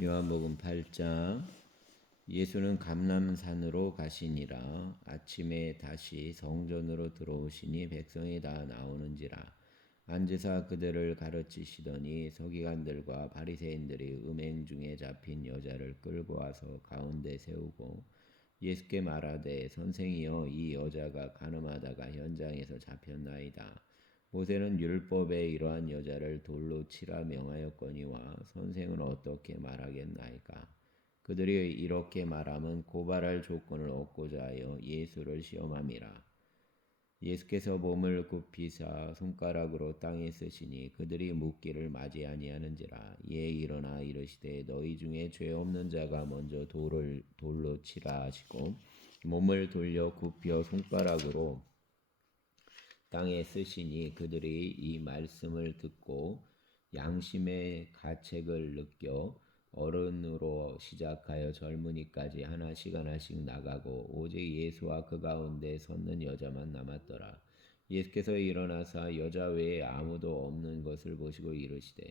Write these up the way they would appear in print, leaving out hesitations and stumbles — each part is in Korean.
요한복음 8장. 예수는 감람산으로 가시니라. 아침에 다시 성전으로 들어오시니 백성이 다 나오는지라. 앉으사 그들을 가르치시더니 서기관들과 바리새인들이 음행 중에 잡힌 여자를 끌고 와서 가운데 세우고 예수께 말하되, 선생이여, 이 여자가 간음하다가 현장에서 잡혔나이다. 모세는 율법에 이러한 여자를 돌로 치라 명하였거니와 선생은 어떻게 말하겠나이까? 그들이 이렇게 말함은 고발할 조건을 얻고자 하여 예수를 시험함이라. 예수께서 몸을 굽히사 손가락으로 땅에 쓰시니 그들이 묻기를 맞이 아니하는지라. 이에 일어나 이르시되, 너희 중에 죄 없는 자가 먼저 돌로 치라 하시고 몸을 돌려 굽혀 손가락으로 땅에 쓰시니 그들이 이 말씀을 듣고 양심의 가책을 느껴 어른으로 시작하여 젊은이까지 하나씩 나가고 오직 예수와 그 가운데 섰는 여자만 남았더라. 예수께서 일어나사 여자 외에 아무도 없는 것을 보시고 이르시되,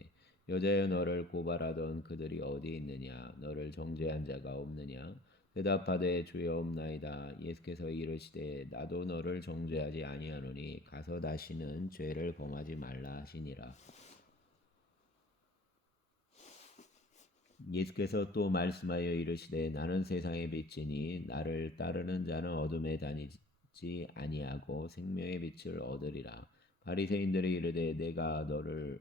여자여, 너를 고발하던 그들이 어디 있느냐? 너를 정죄한 자가 없느냐? 대답하되, 주여, 없나이다. 예수께서 이르시되, 나도 너를 정죄하지 아니하노니 가서 다시는 죄를 범하지 말라 하시니라. 예수께서 또 말씀하여 이르시되, 나는 세상의 빛이니 나를 따르는 자는 어둠에 다니지 아니하고 생명의 빛을 얻으리라. 바리새인들이 이르되, 내가 너를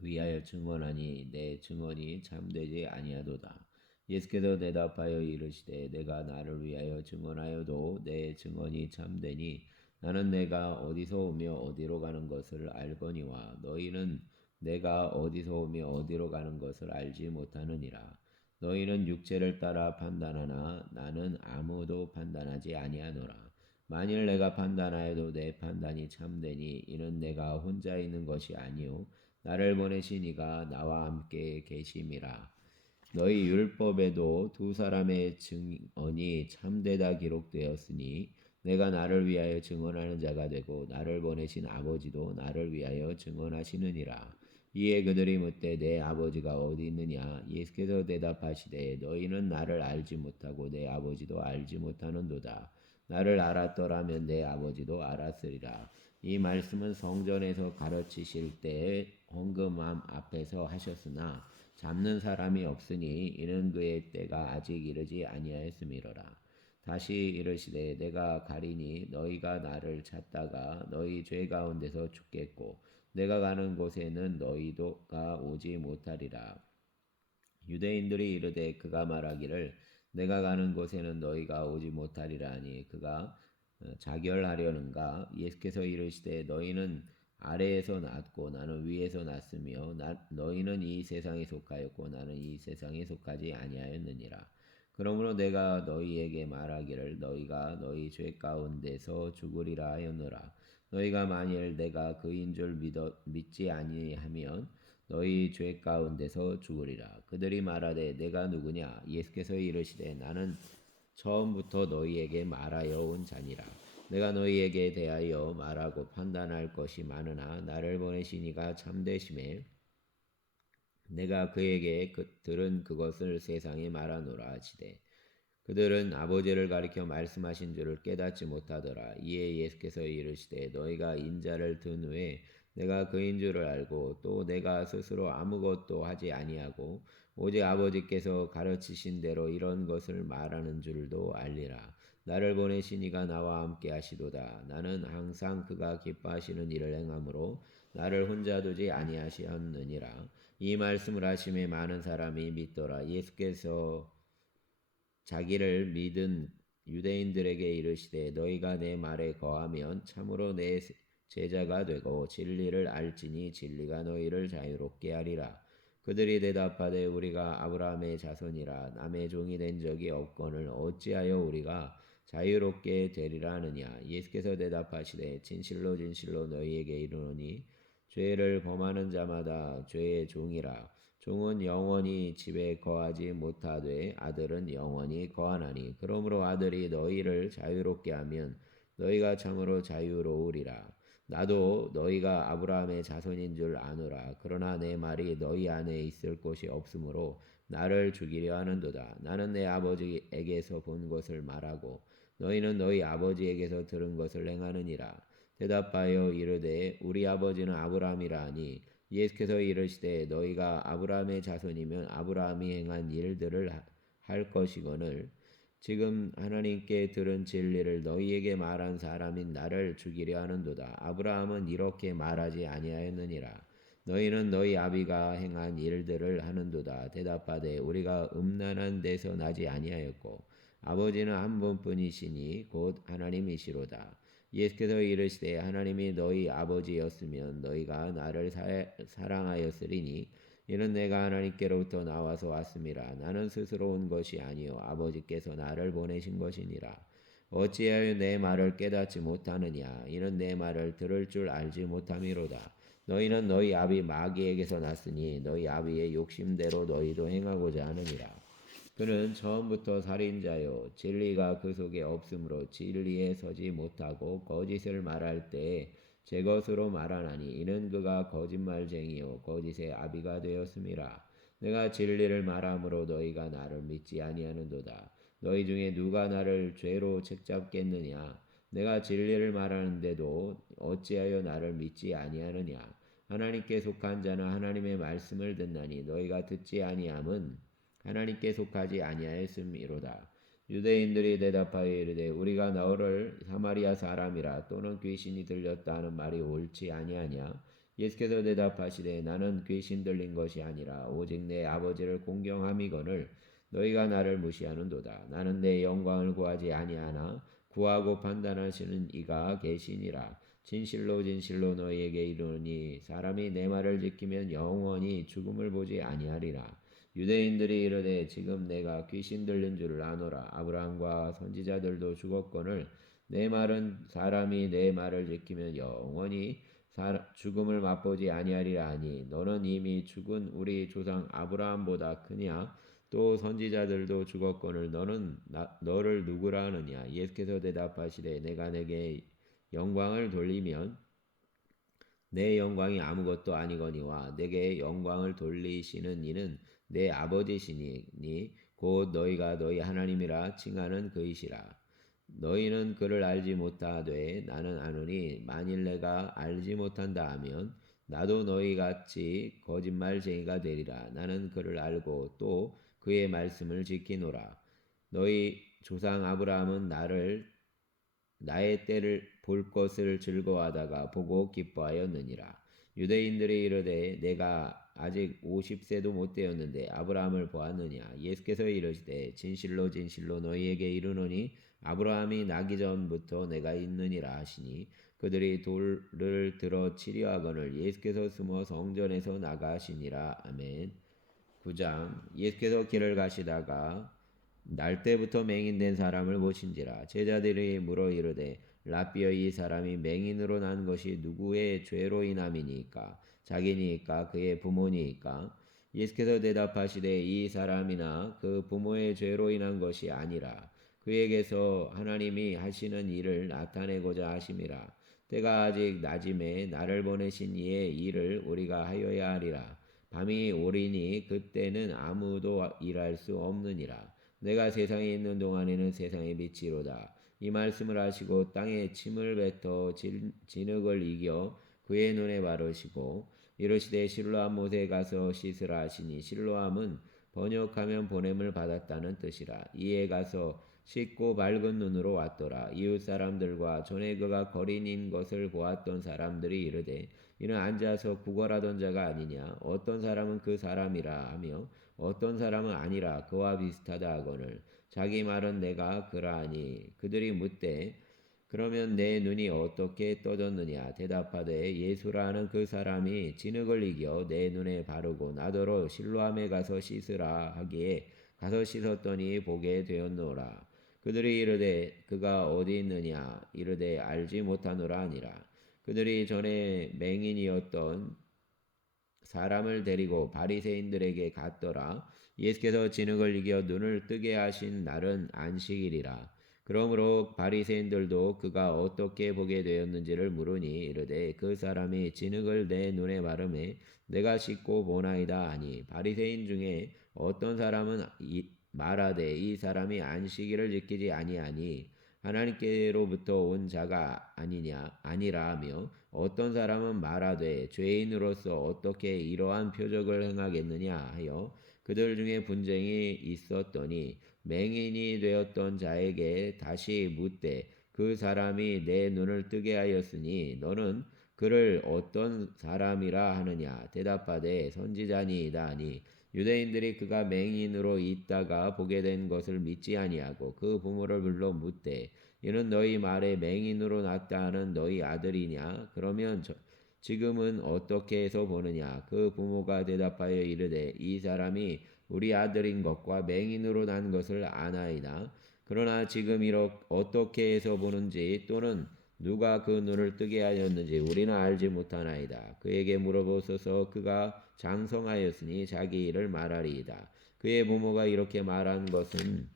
위하여 증언하니 내 증언이 참되지 아니하도다. 예수께서 대답하여 이르시되, 내가 나를 위하여 증언하여도 내 증언이 참되니 나는 내가 어디서 오며 어디로 가는 것을 알거니와 너희는 내가 어디서 오며 어디로 가는 것을 알지 못하느니라. 너희는 육체를 따라 판단하나 나는 아무도 판단하지 아니하노라. 만일 내가 판단하여도 내 판단이 참되니 이는 내가 혼자 있는 것이 아니요 나를 보내신 이가 나와 함께 계심이라. 너희 율법에도 두 사람의 증언이 참되다 기록되었으니 내가 나를 위하여 증언하는 자가 되고 나를 보내신 아버지도 나를 위하여 증언하시느니라. 이에 그들이 묻되, 내 아버지가 어디 있느냐? 예수께서 대답하시되, 너희는 나를 알지 못하고 내 아버지도 알지 못하는도다. 나를 알았더라면 내 아버지도 알았으리라. 이 말씀은 성전에서 가르치실 때에 헌금함 앞에서 하셨으나 잡는 사람이 없으니 이는 그의 때가 아직 이르지 아니하였음이로라. 다시 이르시되, 내가 가리니 너희가 나를 찾다가 너희 죄 가운데서 죽겠고 내가 가는 곳에는 너희도가 오지 못하리라. 유대인들이 이르되, 그가 말하기를 내가 가는 곳에는 너희가 오지 못하리라 하니 그가 자결하려는가? 예수께서 이르시되, 너희는 아래에서 났고 나는 위에서 났으며 너희는 이 세상에 속하였고 나는 이 세상에 속하지 아니하였느니라. 그러므로 내가 너희에게 말하기를 너희가 너희 죄 가운데서 죽으리라 하였노라. 너희가 만일 내가 그인 줄 믿지 아니하면 너희 죄 가운데서 죽으리라. 그들이 말하되, 내가 누구냐? 예수께서 이르시되, 나는 처음부터 너희에게 말하여 온 자니라. 내가 너희에게 대하여 말하고 판단할 것이 많으나 나를 보내신 이가 참되심에 내가 그에게 들은 그것을 세상에 말하노라 하시되, 그들은 아버지를 가리켜 말씀하신 줄을 깨닫지 못하더라. 이에 예수께서 이르시되, 너희가 인자를 든 후에 내가 그인 줄을 알고 또 내가 스스로 아무것도 하지 아니하고 오직 아버지께서 가르치신 대로 이런 것을 말하는 줄도 알리라. 나를 보내신 이가 나와 함께 하시도다. 나는 항상 그가 기뻐하시는 일을 행함으로 나를 혼자 두지 아니하시었느니라. 이 말씀을 하심에 많은 사람이 믿더라. 예수께서 자기를 믿은 유대인들에게 이르시되, 너희가 내 말에 거하면 참으로 내 제자가 되고 진리를 알지니 진리가 너희를 자유롭게 하리라. 그들이 대답하되, 우리가 아브라함의 자손이라 남의 종이 된 적이 없거늘 어찌하여 우리가 자유롭게 되리라 하느냐? 예수께서 대답하시되, 진실로 진실로 너희에게 이르노니 죄를 범하는 자마다 죄의 종이라. 종은 영원히 집에 거하지 못하되 아들은 영원히 거하나니, 그러므로 아들이 너희를 자유롭게 하면 너희가 참으로 자유로우리라. 나도 너희가 아브라함의 자손인 줄 아노라. 그러나 내 말이 너희 안에 있을 곳이 없으므로 나를 죽이려 하는도다. 나는 내 아버지에게서 본 것을 말하고 너희는 너희 아버지에게서 들은 것을 행하느니라. 대답하여 이르되 우리 아버지는 아브라함이라 하니 예수께서 이르시되 너희가 아브라함의 자손이면 아브라함이 행한 일들을 할 것이거늘 지금 하나님께 들은 진리를 너희에게 말한 사람인 나를 죽이려 하는도다. 아브라함은 이렇게 말하지 아니하였느니라. 너희는 너희 아비가 행한 일들을 하는도다. 대답하되 우리가 음란한 데서 나지 아니하였고 아버지는 한 분뿐이시니 곧 하나님이시로다. 예수께서 이르시되 하나님이 너희 아버지였으면 너희가 나를 사랑하였으리니 이는 내가 하나님께로부터 나와서 왔음이라. 나는 스스로 온 것이 아니요 아버지께서 나를 보내신 것이니라. 어찌하여 내 말을 깨닫지 못하느냐? 이는 내 말을 들을 줄 알지 못함이로다. 너희는 너희 아비 마귀에게서 났으니 너희 아비의 욕심대로 너희도 행하고자 하느니라. 그는 처음부터 살인자요 진리가 그 속에 없으므로 진리에 서지 못하고 거짓을 말할 때에 제 것으로 말하나니 이는 그가 거짓말쟁이요 거짓의 아비가 되었음이라. 내가 진리를 말함으로 너희가 나를 믿지 아니하는도다. 너희 중에 누가 나를 죄로 책잡겠느냐? 내가 진리를 말하는데도 어찌하여 나를 믿지 아니하느냐? 하나님께 속한 자는 하나님의 말씀을 듣나니 너희가 듣지 아니함은 하나님께 속하지 아니하였음이로다. 유대인들이 대답하여 이르되 우리가 너를 사마리아 사람이라 또는 귀신이 들렸다 하는 말이 옳지 아니하냐? 예수께서 대답하시되 나는 귀신 들린 것이 아니라 오직 내 아버지를 공경함이거늘 너희가 나를 무시하는도다. 나는 내 영광을 구하지 아니하나 구하고 판단하시는 이가 계시니라. 진실로 진실로 너희에게 이르노니 사람이 내 말을 지키면 영원히 죽음을 보지 아니하리라. 유대인들이 이르되 지금 내가 귀신 들린 줄을 아노라. 아브라함과 선지자들도 죽었거늘 내 말은 사람이 내 말을 지키면 영원히 죽음을 맛보지 아니하리라 하니 너는 이미 죽은 우리 조상 아브라함보다 크냐? 또 선지자들도 죽었거늘 너를 누구라 하느냐? 예수께서 대답하시되 내가 내게 영광을 돌리면 내 영광이 아무것도 아니거니와 내게 영광을 돌리시는 이는 내 아버지시니 곧 너희가 너희 하나님이라 칭하는 그이시라. 너희는 그를 알지 못하되 나는 아노니 만일 내가 알지 못한다 하면 나도 너희같이 거짓말쟁이가 되리라. 나는 그를 알고 또 그의 말씀을 지키노라. 너희 조상 아브라함은 나의 때를 볼 것을 즐거워하다가 보고 기뻐하였느니라. 유대인들이 이르되 내가 아직 50세도 못 되었는데 아브라함을 보았느냐? 예수께서 이르시되 진실로 진실로 너희에게 이르노니 아브라함이 나기 전부터 내가 있느니라 하시니 그들이 돌을 들어 치려 하거늘 예수께서 숨어 성전에서 나가시니라. 아멘. 9장 예수께서 길을 가시다가 날 때부터 맹인된 사람을 보신지라. 제자들이 물어 이르되 라삐어 이 사람이 맹인으로 난 것이 누구의 죄로 인함이니까? 자기니까 그의 부모니까? 예수께서 대답하시되 이 사람이나 그 부모의 죄로 인한 것이 아니라 그에게서 하나님이 하시는 일을 나타내고자 하심이라. 때가 아직 낮임에 나를 보내신 이의 일을 우리가 하여야 하리라. 밤이 오리니 그때는 아무도 일할 수 없느니라. 내가 세상에 있는 동안에는 세상의 빛이로다. 이 말씀을 하시고 땅에 침을 뱉어 진흙을 이겨 그의 눈에 바르시고 이르시되 실로암 못에 가서 씻으라 하시니 실로암은 번역하면 보냄을 받았다는 뜻이라. 이에 가서 씻고 밝은 눈으로 왔더라. 이웃 사람들과 전에 그가 거린인 것을 보았던 사람들이 이르되 이는 앉아서 구걸하던 자가 아니냐? 어떤 사람은 그 사람이라 하며 어떤 사람은 아니라 그와 비슷하다 하거늘 자기 말은 내가 그라하니 그들이 묻되 그러면 내 눈이 어떻게 떠졌느냐? 대답하되 예수라 하는 그 사람이 진흙을 이겨 내 눈에 바르고 나더러 실로암에 가서 씻으라 하기에 가서 씻었더니 보게 되었노라. 그들이 이르되 그가 어디 있느냐? 이르되 알지 못하노라 하니라. 그들이 전에 맹인이었던 사람을 데리고 바리새인들에게 갔더라. 예수께서 진흙을 이겨 눈을 뜨게 하신 날은 안식일이라. 그러므로 바리새인들도 그가 어떻게 보게 되었는지를 물으니 이르되 그 사람이 진흙을 내 눈에 바르매 내가 씻고 보나이다 하니 바리새인 중에 어떤 사람은 말하되 이 사람이 안식일을 지키지 아니하니 하나님께로부터 온 자가 아니라 하며 어떤 사람은 말하되 죄인으로서 어떻게 이러한 표적을 행하겠느냐 하여 그들 중에 분쟁이 있었더니 맹인이 되었던 자에게 다시 묻되 그 사람이 내 눈을 뜨게 하였으니 너는 그를 어떤 사람이라 하느냐 대답하되 선지자니이다 하니 유대인들이 그가 맹인으로 있다가 보게 된 것을 믿지 아니하고 그 부모를 불러 묻되 이는 너희 말에 맹인으로 났다 하는 너희 아들이냐 그러면 지금은 어떻게 해서 보느냐 그 부모가 대답하여 이르되 이 사람이 우리 아들인 것과 맹인으로 난 것을 아나이다. 그러나 지금 어떻게 해서 보는지 또는 누가 그 눈을 뜨게 하였는지 우리는 알지 못하나이다. 그에게 물어보소서. 그가 장성하였으니 자기 일을 말하리이다. 그의 부모가 이렇게 말한 것은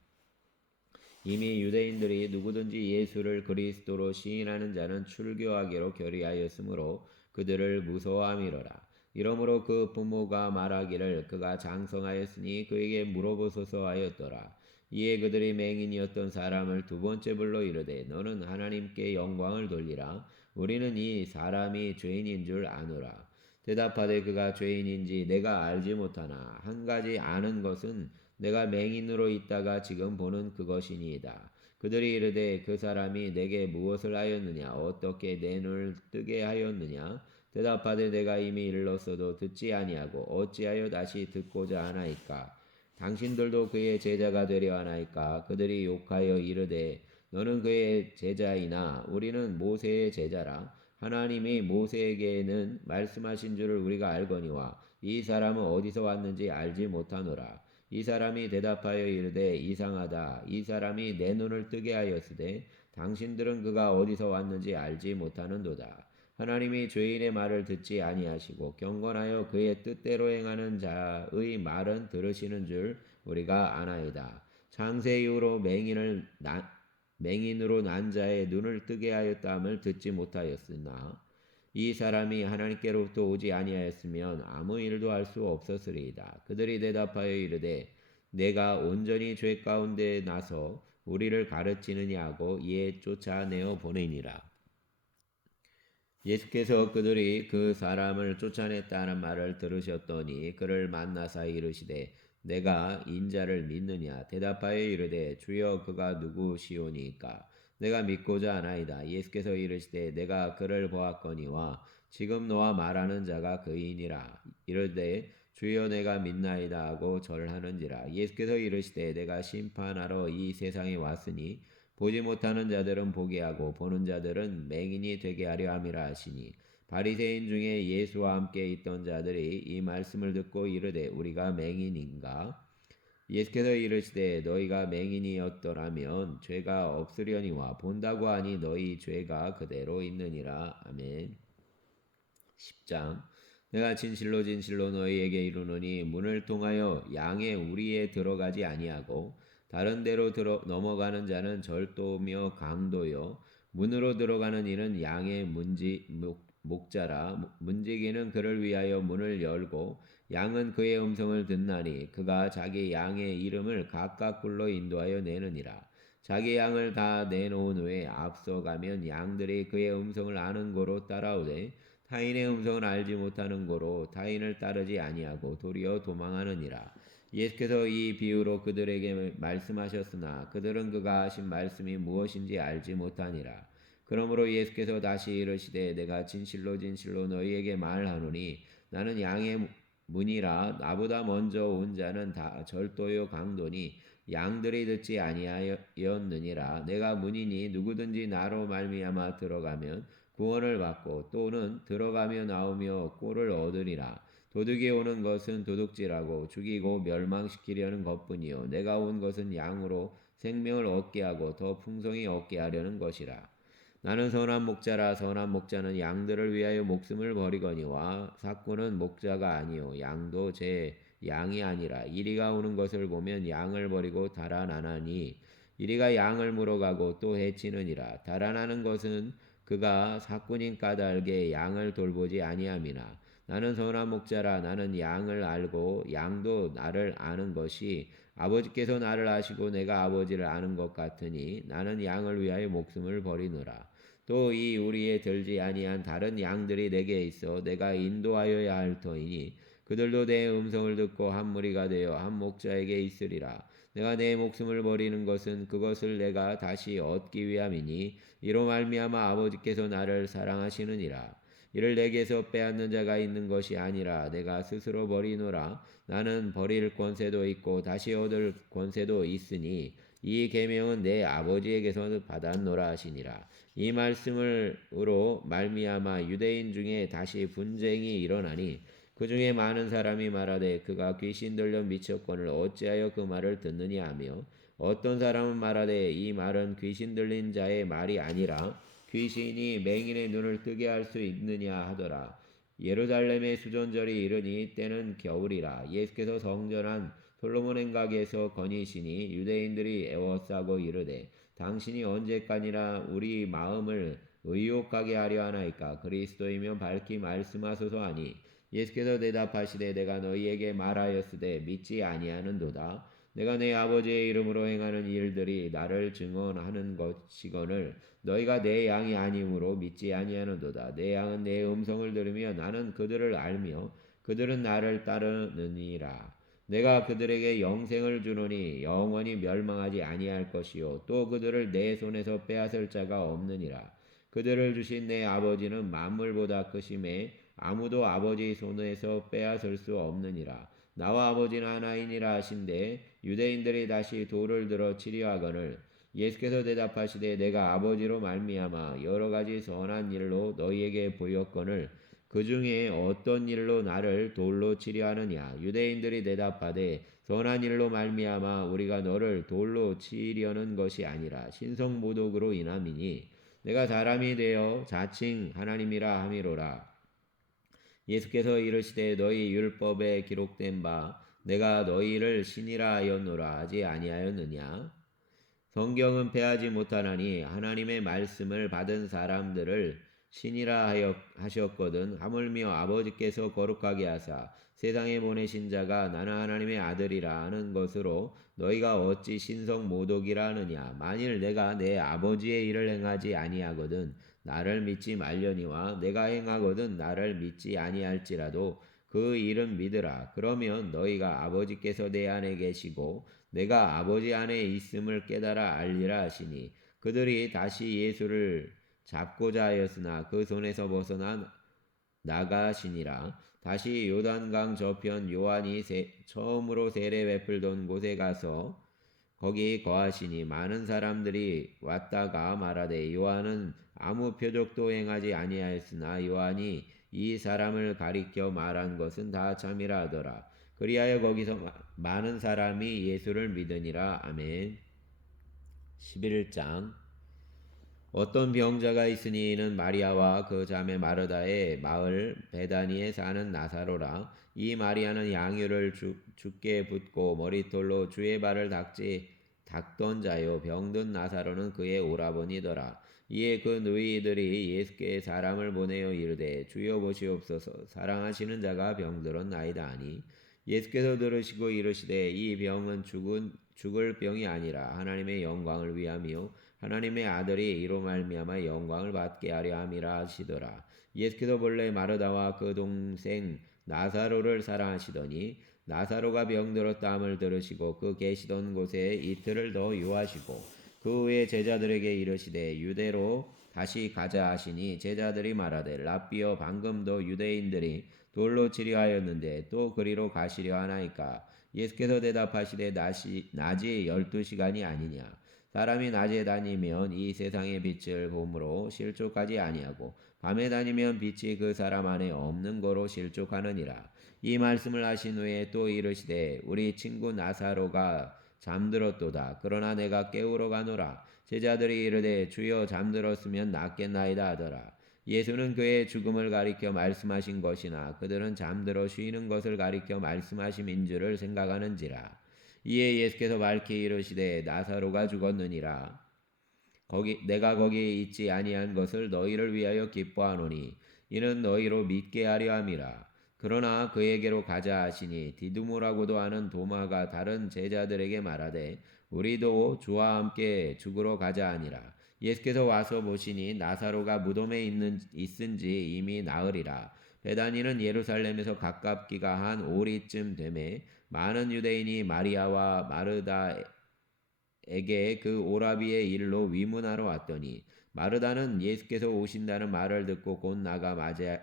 이미 유대인들이 누구든지 예수를 그리스도로 시인하는 자는 출교하기로 결의하였으므로 그들을 무서워함이로라. 이러므로 그 부모가 말하기를 그가 장성하였으니 그에게 물어보소서 하였더라. 이에 그들이 맹인이었던 사람을 두 번째 불러 이르되 너는 하나님께 영광을 돌리라. 우리는 이 사람이 죄인인 줄 아노라. 대답하되 그가 죄인인지 내가 알지 못하나 한 가지 아는 것은 내가 맹인으로 있다가 지금 보는 그것이니이다. 그들이 이르되 그 사람이 내게 무엇을 하였느냐 어떻게 내 눈을 뜨게 하였느냐 대답하되 내가 이미 일렀어도 듣지 아니하고 어찌하여 다시 듣고자 하나이까 당신들도 그의 제자가 되려 하나이까 그들이 욕하여 이르되 너는 그의 제자이나 우리는 모세의 제자라 하나님이 모세에게는 말씀하신 줄을 우리가 알거니와 이 사람은 어디서 왔는지 알지 못하노라. 이 사람이 대답하여 이르되 이상하다. 이 사람이 내 눈을 뜨게 하였으되 당신들은 그가 어디서 왔는지 알지 못하는도다. 하나님이 죄인의 말을 듣지 아니하시고 경건하여 그의 뜻대로 행하는 자의 말은 들으시는 줄 우리가 아나이다. 창세 이후로 맹인으로 난 자의 눈을 뜨게 하였다함을 듣지 못하였으나 이 사람이 하나님께로부터 오지 아니하였으면 아무 일도 할 수 없었으리이다. 그들이 대답하여 이르되 내가 온전히 죄 가운데 나서 우리를 가르치느냐 하고 이에 쫓아내어 보내니라. 예수께서 그들이 그 사람을 쫓아냈다는 말을 들으셨더니 그를 만나사 이르시되 내가 인자를 믿느냐 대답하여 이르되 주여 그가 누구시오니까 내가 믿고자 하나이다. 예수께서 이르시되 내가 그를 보았거니와 지금 너와 말하는 자가 그이니라. 이르되 주여 내가 믿나이다 하고 절하는지라. 예수께서 이르시되 내가 심판하러 이 세상에 왔으니 보지 못하는 자들은 보게 하고 보는 자들은 맹인이 되게 하려 함이라 하시니 바리새인 중에 예수와 함께 있던 자들이 이 말씀을 듣고 이르되 우리가 맹인인가? 예수께서 이르시되 너희가 맹인이었더라면 죄가 없으려니와 본다고 하니 너희 죄가 그대로 있느니라. 아멘. 10장 내가 진실로 진실로 너희에게 이르노니 문을 통하여 양의 우리에 들어가지 아니하고 다른 데로 넘어가는 자는 절도며 강도요 문으로 들어가는 이는 양의 목자라 문지기는 그를 위하여 문을 열고 양은 그의 음성을 듣나니 그가 자기 양의 이름을 각각 불러 인도하여 내느니라. 자기 양을 다 내놓은 후에 앞서가면 양들이 그의 음성을 아는 고로 따라오되 타인의 음성을 알지 못하는 고로 타인을 따르지 아니하고 도리어 도망하느니라. 예수께서 이 비유로 그들에게 말씀하셨으나 그들은 그가 하신 말씀이 무엇인지 알지 못하니라. 그러므로 예수께서 다시 이르시되 내가 진실로 진실로 너희에게 말하노니 나는 양의 문이라 나보다 먼저 온 자는 다 절도요 강도니 양들이 듣지 아니하였느니라. 내가 문이니 누구든지 나로 말미암아 들어가면 구원을 받고 또는 들어가며 나오며 꼴을 얻으리라. 도둑이 오는 것은 도둑질하고 죽이고 멸망시키려는 것뿐이요 내가 온 것은 양으로 생명을 얻게 하고 더 풍성히 얻게 하려는 것이라. 나는 선한 목자라. 선한 목자는 양들을 위하여 목숨을 버리거니와 삭구는 목자가 아니요 양도 제 양이 아니라 이리가 오는 것을 보면 양을 버리고 달아나나니 이리가 양을 물어가고 또 해치느니라. 달아나는 것은 그가 사꾼인 까닭에 양을 돌보지 아니함이나 나는 선한 목자라. 나는 양을 알고 양도 나를 아는 것이 아버지께서 나를 아시고 내가 아버지를 아는 것 같으니 나는 양을 위하여 목숨을 버리노라. 또 이 우리에 들지 아니한 다른 양들이 내게 있어 내가 인도하여야 할 터이니 그들도 내 음성을 듣고 한 무리가 되어 한 목자에게 있으리라. 내가 내 목숨을 버리는 것은 그것을 내가 다시 얻기 위함이니 이로 말미암아 아버지께서 나를 사랑하시느니라. 이를 내게서 빼앗는 자가 있는 것이 아니라 내가 스스로 버리노라. 나는 버릴 권세도 있고 다시 얻을 권세도 있으니 이 계명은 내 아버지에게서 받았노라 하시니라. 이 말씀으로 말미암아 유대인 중에 다시 분쟁이 일어나니 그 중에 많은 사람이 말하되 그가 귀신 들려 미쳤거늘 어찌하여 그 말을 듣느냐 하며 어떤 사람은 말하되 이 말은 귀신 들린 자의 말이 아니라 귀신이 맹인의 눈을 뜨게 할 수 있느냐 하더라. 예루살렘의 수전절이 이르니 때는 겨울이라. 예수께서 성전한 솔로몬 행각에서 거니시니 유대인들이 애워싸고 이르되 당신이 언제까지나 우리 마음을 의욕하게 하려 하나이까. 그리스도이면 밝히 말씀하소서 하니 예수께서 대답하시되 내가 너희에게 말하였으되 믿지 아니하는도다. 내가 내 아버지의 이름으로 행하는 일들이 나를 증언하는 것이거늘 너희가 내 양이 아니므로 믿지 아니하는도다. 내 양은 내 음성을 들으며 나는 그들을 알며 그들은 나를 따르느니라. 내가 그들에게 영생을 주노니 영원히 멸망하지 아니할 것이요 또 그들을 내 손에서 빼앗을 자가 없느니라. 그들을 주신 내 아버지는 만물보다 크심에 아무도 아버지 손에서 빼앗을 수 없느니라. 나와 아버지는 하나이니라 하신대 유대인들이 다시 돌을 들어 치려 하거늘 예수께서 대답하시되 내가 아버지로 말미암아 여러 가지 선한 일로 너희에게 보였거늘 그 중에 어떤 일로 나를 돌로 치려 하느냐. 유대인들이 대답하되 선한 일로 말미암아 우리가 너를 돌로 치려는 것이 아니라 신성모독으로 인함이니 내가 사람이 되어 자칭 하나님이라 함이로라. 예수께서 이르시되 너희 율법에 기록된 바 내가 너희를 신이라 하였노라 하지 아니하였느냐. 성경은 패하지 못하나니 하나님의 말씀을 받은 사람들을 신이라 하셨거든. 하물며 아버지께서 거룩하게 하사 세상에 보내신 자가 나는 하나님의 아들이라 하는 것으로 너희가 어찌 신성 모독이라 하느냐. 만일 내가 내 아버지의 일을 행하지 아니하거든 나를 믿지 말려니와 내가 행하거든 나를 믿지 아니할지라도 그 일은 믿으라. 그러면 너희가 아버지께서 내 안에 계시고 내가 아버지 안에 있음을 깨달아 알리라 하시니 그들이 다시 예수를 잡고자 하였으나 그 손에서 벗어나 나가시니라. 다시 요단강 저편 요한이 처음으로 세례 베풀던 곳에 가서 거기 거하시니 많은 사람들이 왔다가 말하되 요한은 아무 표적도 행하지 아니하였으나 요한이 이 사람을 가리켜 말한 것은 다 참이라 하더라. 그리하여 거기서 많은 사람이 예수를 믿으니라. 아멘. 11장 어떤 병자가 있으니 이는 마리아와 그 자매 마르다의 마을 베다니에 사는 나사로라. 이 마리아는 양유를 죽게 붓고 머리털로 주의 발을 닦던 자요 병든 나사로는 그의 오라버니더라. 이에 그 누이들이 예수께 사람을 보내어 이르되 주여 보시옵소서 사랑하시는 자가 병들었나이다 하니 예수께서 들으시고 이르시되 이 병은 죽을 병이 아니라 하나님의 영광을 위하며 하나님의 아들이 이로 말미암아 영광을 받게 하려 함이라 하시더라. 예수께서 본래 마르다와 그 동생 나사로를 사랑하시더니 나사로가 병들었다함을 들으시고 그 계시던 곳에 이틀을 더 유하시고 그 후에 제자들에게 이르시되 유대로 다시 가자 하시니 제자들이 말하되 랍비여 방금도 유대인들이 돌로 치려 하였는데 또 그리로 가시려 하나이까. 예수께서 대답하시되 낮이 12시간이 아니냐. 사람이 낮에 다니면 이 세상의 빛을 봄으로 실족하지 아니하고 밤에 다니면 빛이 그 사람 안에 없는 거로 실족하느니라. 이 말씀을 하신 후에 또 이르시되 우리 친구 나사로가 잠들었도다. 그러나 내가 깨우러 가노라. 제자들이 이르되 주여 잠들었으면 낫겠나이다 하더라. 예수는 그의 죽음을 가리켜 말씀하신 것이나 그들은 잠들어 쉬는 것을 가리켜 말씀하심인 줄을 생각하는지라. 이에 예수께서 밝히 이르시되 나사로가 죽었느니라. 내가 거기에 있지 아니한 것을 너희를 위하여 기뻐하노니 이는 너희로 믿게 하려 함이라. 그러나 그에게로 가자 하시니 디두모라고도 하는 도마가 다른 제자들에게 말하되 우리도 주와 함께 죽으러 가자 하니라. 예수께서 와서 보시니 나사로가 무덤에 있은지 이미 나으리라. 베다니는 예루살렘에서 가깝기가 한 오리쯤 되매 많은 유대인이 마리아와 마르다에게 그 오라비의 일로 위문하러 왔더니 마르다는 예수께서 오신다는 말을 듣고 곧 나가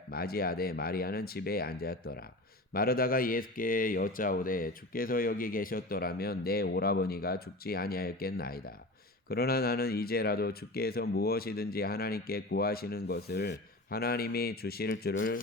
맞이하되 마리아는 집에 앉았더라. 마르다가 예수께 여짜오되 주께서 여기 계셨더라면 내 오라버니가 죽지 아니하였겠나이다. 그러나 나는 이제라도 주께서 무엇이든지 하나님께 구하시는 것을 하나님이 주실 줄을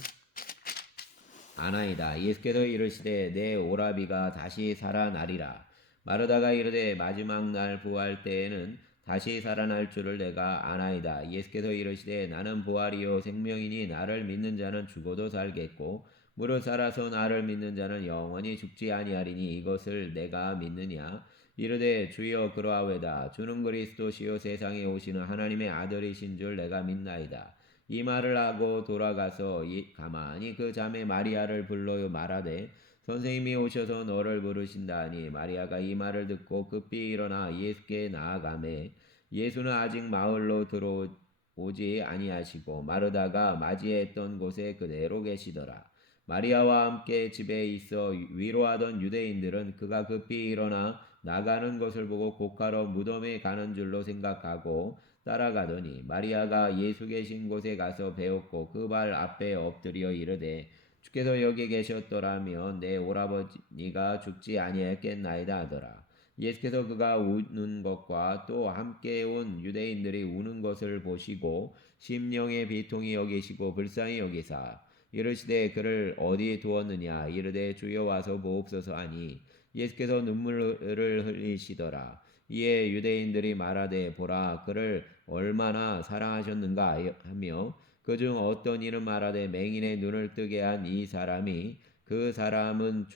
아나이다. 예수께서 이르시되 내 오라비가 다시 살아나리라. 마르다가 이르되 마지막 날 부활 때에는 다시 살아날 줄을 내가 아나이다. 예수께서 이르시되 나는 부활이요 생명이니 나를 믿는 자는 죽어도 살겠고 무릇 살아서 나를 믿는 자는 영원히 죽지 아니하리니 이것을 내가 믿느냐. 이르되 주여 그러하외다. 주는 그리스도시요 세상에 오시는 하나님의 아들이신 줄 내가 믿나이다. 이 말을 하고 돌아가서 가만히 그 자매 마리아를 불러 말하되 선생님이 오셔서 너를 부르신다 하니 마리아가 이 말을 듣고 급히 일어나 예수께 나아가매 예수는 아직 마을로 들어오지 아니하시고 마르다가 맞이했던 곳에 그대로 계시더라. 마리아와 함께 집에 있어 위로하던 유대인들은 그가 급히 일어나 나가는 것을 보고 곧가로 무덤에 가는 줄로 생각하고 따라가더니 마리아가 예수 계신 곳에 가서 배웠고 그 발 앞에 엎드려 이르되 주께서 여기 계셨더라면 내 오라버니가 죽지 아니했겠나이다 하더라. 예수께서 그가 우는 것과 또 함께 온 유대인들이 우는 것을 보시고 심령의 비통이 여기시고 불쌍히 여기사 이르시되 그를 어디 두었느냐. 이르되 주여 와서 보옵소서 하니 예수께서 눈물을 흘리시더라. 이에 유대인들이 말하되 보라 그를 얼마나 사랑하셨는가 하며 그중 어떤 이는 말하되 맹인의 눈을 뜨게 한 이 사람이 그 사람은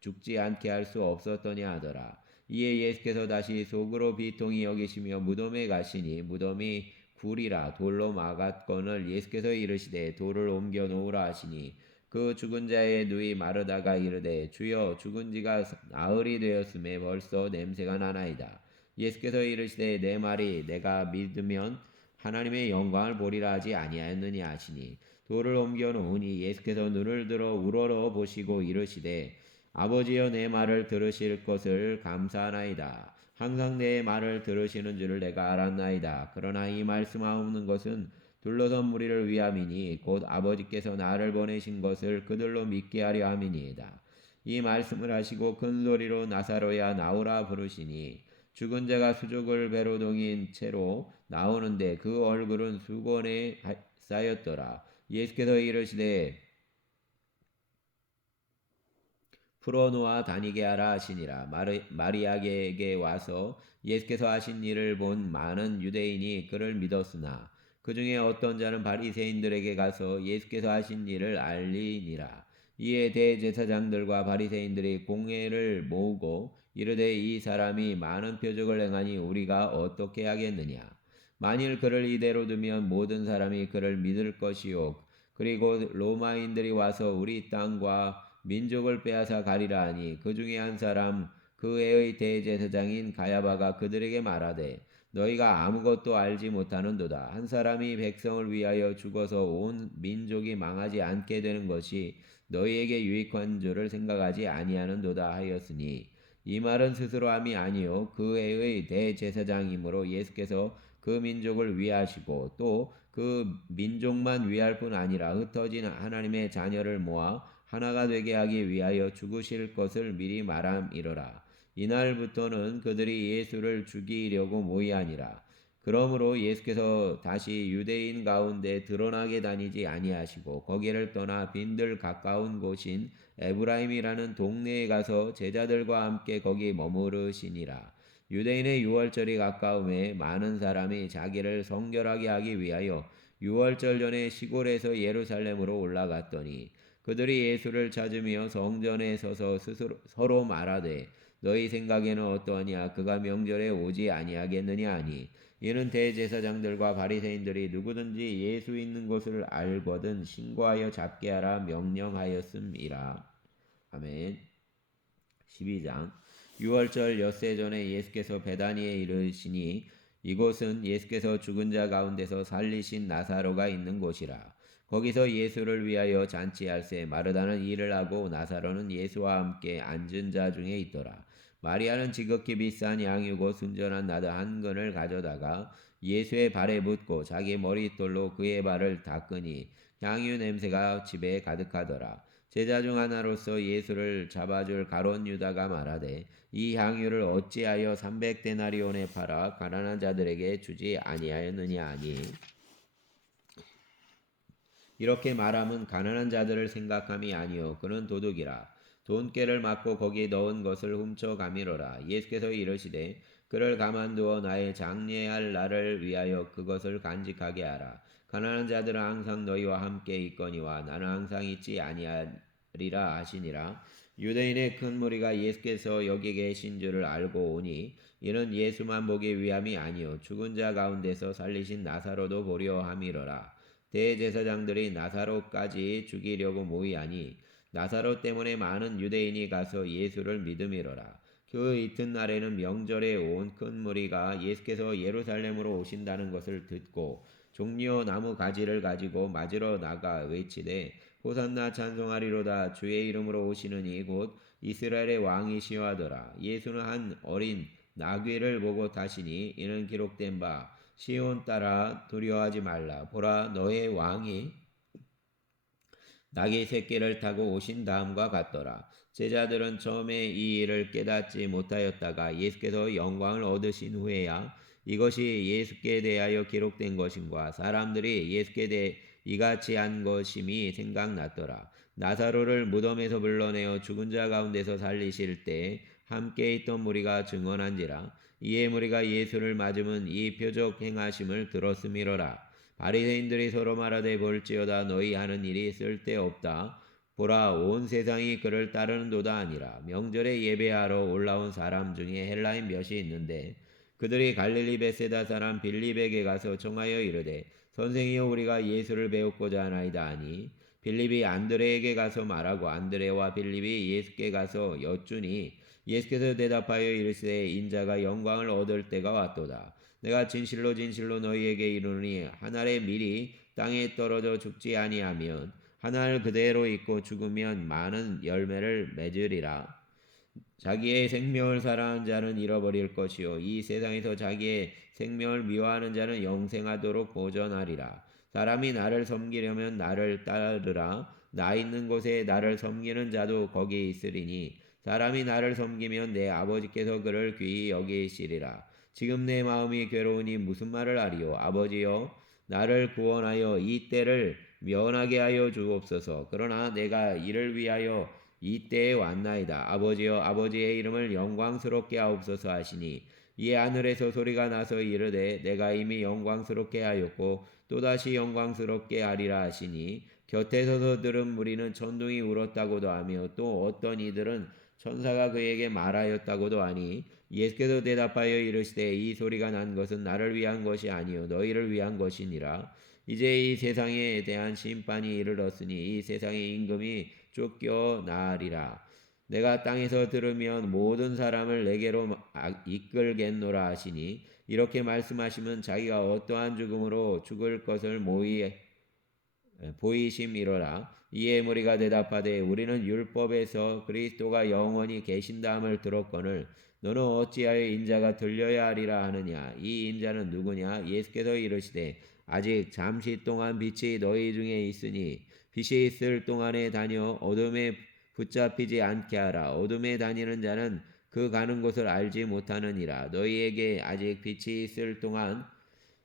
죽지 않게 할 수 없었더냐 하더라. 이에 예수께서 다시 속으로 비통히 여기시며 무덤에 가시니 무덤이 굴이라 돌로 막았거늘 예수께서 이르시되 돌을 옮겨 놓으라 하시니 그 죽은 자의 누이 마르다가 이르되 주여 죽은 지가 나흘이 되었음에 벌써 냄새가 나나이다. 예수께서 이르시되 내 말이 내가 믿으면 하나님의 영광을 보리라 하지 아니하였느냐 하시니 돌을 옮겨 놓으니 예수께서 눈을 들어 우러러 보시고 이르시되 아버지여 내 말을 들으실 것을 감사하나이다. 항상 내 말을 들으시는 줄을 내가 알았나이다. 그러나 이 말씀하옵는 것은 둘러선 무리를 위함이니 곧 아버지께서 나를 보내신 것을 그들로 믿게 하려 함이니이다. 이 말씀을 하시고 큰 소리로 나사로야 나오라 부르시니 죽은 자가 수족을 배로 동인 채로 나오는데 그 얼굴은 수건에 쌓였더라. 예수께서 이르시되 풀어놓아 다니게 하라 하시니라. 마리아에게 와서 예수께서 하신 일을 본 많은 유대인이 그를 믿었으나 그 중에 어떤 자는 바리새인들에게 가서 예수께서 하신 일을 알리니라. 이에 대제사장들과 바리새인들이 공회를 모으고 이르되 이 사람이 많은 표적을 행하니 우리가 어떻게 하겠느냐. 만일 그를 이대로 두면 모든 사람이 그를 믿을 것이요 그리고 로마인들이 와서 우리 땅과 민족을 빼앗아 가리라 하니 그 중에 한 사람 그 해의 대제사장인 가야바가 그들에게 말하되 너희가 아무것도 알지 못하는도다. 한 사람이 백성을 위하여 죽어서 온 민족이 망하지 않게 되는 것이 너희에게 유익한 줄을 생각하지 아니하는도다 하였으니 이 말은 스스로 함이 아니요 그 해의 대제사장이므로 예수께서 그 민족을 위하시고 또 그 민족만 위할 뿐 아니라 흩어진 하나님의 자녀를 모아 하나가 되게 하기 위하여 죽으실 것을 미리 말함이러라. 이날부터는 그들이 예수를 죽이려고 모이하니라. 그러므로 예수께서 다시 유대인 가운데 드러나게 다니지 아니하시고 거기를 떠나 빈들 가까운 곳인 에브라임이라는 동네에 가서 제자들과 함께 거기 머무르시니라. 유대인의 유월절이 가까움에 많은 사람이 자기를 성결하게 하기 위하여 유월절 전에 시골에서 예루살렘으로 올라갔더니 그들이 예수를 찾으며 성전에 서서 서로 말하되 너희 생각에는 어떠하냐? 그가 명절에 오지 아니하겠느냐 하니 이는 대제사장들과 바리새인들이 누구든지 예수 있는 곳을 알거든 신고하여 잡게 하라 명령하였음이라. 아멘. 12장. 6월절 엿새 전에 예수께서 베다니에 이르시니 이곳은 예수께서 죽은 자 가운데서 살리신 나사로가 있는 곳이라. 거기서 예수를 위하여 잔치할새 마르다는 일을 하고 나사로는 예수와 함께 앉은 자 중에 있더라. 마리아는 지극히 비싼 양유고 순전한 나드 한 근을 가져다가 예수의 발에 묻고 자기 머릿돌로 그의 발을 닦으니 향유 냄새가 집에 가득하더라. 제자 중 하나로서 예수를 잡아줄 가롯 유다가 말하되 이 향유를 어찌하여 300데나리온에 팔아 가난한 자들에게 주지 아니하였느냐 하니 이렇게 말함은 가난한 자들을 생각함이 아니요 그는 도둑이라. 돈깨를 맞고 거기에 넣은 것을 훔쳐 가미로라. 예수께서 이르시되 그를 가만두어 나의 장례할 날을 위하여 그것을 간직하게 하라. 가난한 자들은 항상 너희와 함께 있거니와 나는 항상 있지 아니하리라 하시니라. 유대인의 큰 무리가 예수께서 여기 계신 줄을 알고 오니 이는 예수만 보기 위함이 아니요 죽은 자 가운데서 살리신 나사로도 보려 함이로라. 대제사장들이 나사로까지 죽이려고 모이하니 나사로 때문에 많은 유대인이 가서 예수를 믿음이로라. 그 이튿날에는 명절에 온 큰 무리가 예수께서 예루살렘으로 오신다는 것을 듣고 종려 나무 가지를 가지고 맞으러 나가 외치되 호산나 찬송하리로다 주의 이름으로 오시는 이곳 이스라엘의 왕이시여 하더라. 예수는 한 어린 나귀를 보고 타시니 이는 기록된 바 시온 따라 두려워하지 말라. 보라 너의 왕이 나귀 새끼를 타고 오신 다음과 같더라. 제자들은 처음에 이 일을 깨닫지 못하였다가 예수께서 영광을 얻으신 후에야 이것이 예수께 대하여 기록된 것인과 사람들이 예수께 대해 이같이 한 것임이 생각났더라. 나사로를 무덤에서 불러내어 죽은 자 가운데서 살리실 때 함께 있던 무리가 증언한지라. 이에 무리가 예수를 맞으면 이 표적 행하심을 들었음이로라. 바리새인들이 서로 말하되 볼지어다 너희 하는 일이 쓸데없다. 보라 온 세상이 그를 따르는도다 아니라. 명절에 예배하러 올라온 사람 중에 헬라인 몇이 있는데 그들이 갈릴리 베세다 사람 빌립에게 가서 청하여 이르되 선생이여 우리가 예수를 배우고자 하나이다 하니 빌립이 안드레에게 가서 말하고 안드레와 빌립이 예수께 가서 여쭈니 예수께서 대답하여 이르시되 인자가 영광을 얻을 때가 왔도다. 내가 진실로 진실로 너희에게 이르노니 한 알의 밀이 땅에 떨어져 죽지 아니하면 한 알 그대로 있고 죽으면 많은 열매를 맺으리라. 자기의 생명을 사랑하는 자는 잃어버릴 것이요 이 세상에서 자기의 생명을 미워하는 자는 영생하도록 보존하리라. 사람이 나를 섬기려면 나를 따르라. 나 있는 곳에 나를 섬기는 자도 거기 있으리니 사람이 나를 섬기면 내 아버지께서 그를 귀히 여기시리라. 지금 내 마음이 괴로우니 무슨 말을 하리요. 아버지여 나를 구원하여 이 때를 면하게 하여 주옵소서. 그러나 내가 이를 위하여 이 때에 왔나이다. 아버지여 아버지의 이름을 영광스럽게 하옵소서 하시니 이에 하늘에서 소리가 나서 이르되 내가 이미 영광스럽게 하였고 또다시 영광스럽게 하리라 하시니 곁에 서서 들은 무리는 천둥이 울었다고도 하며 또 어떤 이들은 천사가 그에게 말하였다고도 하니 예수께서 대답하여 이르시되 이 소리가 난 것은 나를 위한 것이 아니요 너희를 위한 것이니라. 이제 이 세상에 대한 심판이 이르렀으니 이 세상의 임금이 쫓겨나리라. 내가 땅에서 들으면 모든 사람을 내게로 이끌겠노라 하시니 이렇게 말씀하시면 자기가 어떠한 죽음으로 죽을 것을 보이심이로라. 이에 무리가 대답하되 우리는 율법에서 그리스도가 영원히 계신다함을 들었거늘 너는 어찌하여 인자가 들려야 하리라 하느냐. 이 인자는 누구냐. 예수께서 이르시되 아직 잠시 동안 빛이 너희 중에 있으니 빛이 있을 동안에 다녀 어둠에 붙잡히지 않게 하라. 어둠에 다니는 자는 그 가는 곳을 알지 못하느니라. 너희에게 아직 빛이 있을 동안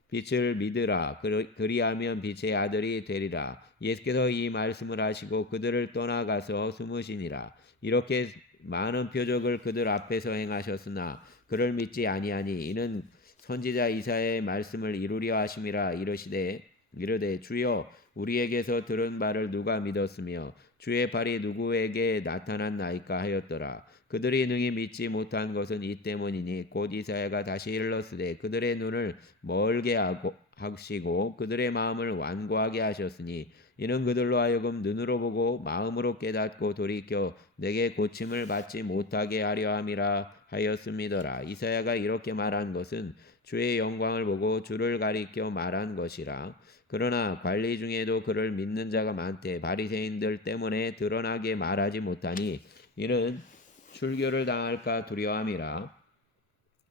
빛을 믿으라. 그리하면 빛의 아들이 되리라. 예수께서 이 말씀을 하시고 그들을 떠나가서 숨으시니라. 이렇게 많은 표적을 그들 앞에서 행하셨으나 그를 믿지 아니하니 이는 선지자 이사야의 말씀을 이루려 하심이라. 이르되 주여 우리에게서 들은 바를 누가 믿었으며 주의 발이 누구에게 나타났나이까 하였더라. 그들이 능히 믿지 못한 것은 이 때문이니 곧 이사야가 다시 일렀으되 그들의 눈을 멀게 하시고 그들의 마음을 완고하게 하셨으니 이는 그들로 하여금 눈으로 보고 마음으로 깨닫고 돌이켜 내게 고침을 받지 못하게 하려 함이라 하였음이더라. 이사야가 이렇게 말한 것은 주의 영광을 보고 주를 가리켜 말한 것이라. 그러나 관리 중에도 그를 믿는 자가 많되 바리새인들 때문에 드러나게 말하지 못하니 이는 출교를 당할까 두려움이라.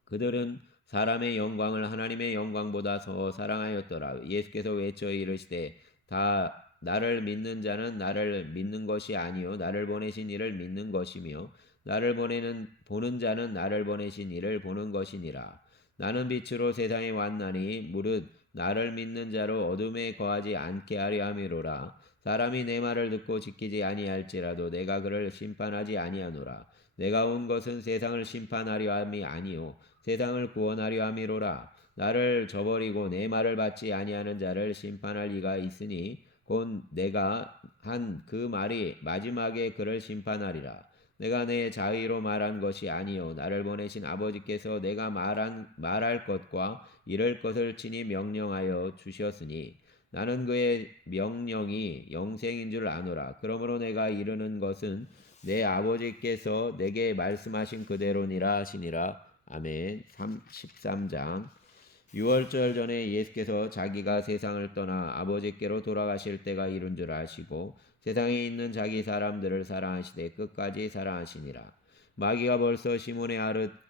그들은 사람의 영광을 하나님의 영광보다 더 사랑하였더라. 예수께서 외쳐 이르시되 다 나를 믿는 자는 나를 믿는 것이 아니요 나를 보내신 이를 믿는 것이며 나를 보는 자는 나를 보내신 이를 보는 것이니라. 나는 빛으로 세상에 왔나니 무릇 나를 믿는 자로 어둠에 거하지 않게 하려 함이로라. 사람이 내 말을 듣고 지키지 아니할지라도 내가 그를 심판하지 아니하노라. 내가 온 것은 세상을 심판하려 함이 아니요 세상을 구원하려 함이로라. 나를 저버리고 내 말을 받지 아니하는 자를 심판할 이가 있으니 곧 내가 한 그 말이 마지막에 그를 심판하리라. 내가 내 자의로 말한 것이 아니요 나를 보내신 아버지께서 내가 말할 것과 이럴 것을 친히 명령하여 주셨으니 나는 그의 명령이 영생인 줄 아노라. 그러므로 내가 이르는 것은 내 아버지께서 내게 말씀하신 그대로니라 하시니라. 아멘. 13장. 유월절 전에 예수께서 자기가 세상을 떠나 아버지께로 돌아가실 때가 이른 줄 아시고 세상에 있는 자기 사람들을 사랑하시되 끝까지 사랑하시니라. 마귀가 벌써 시몬의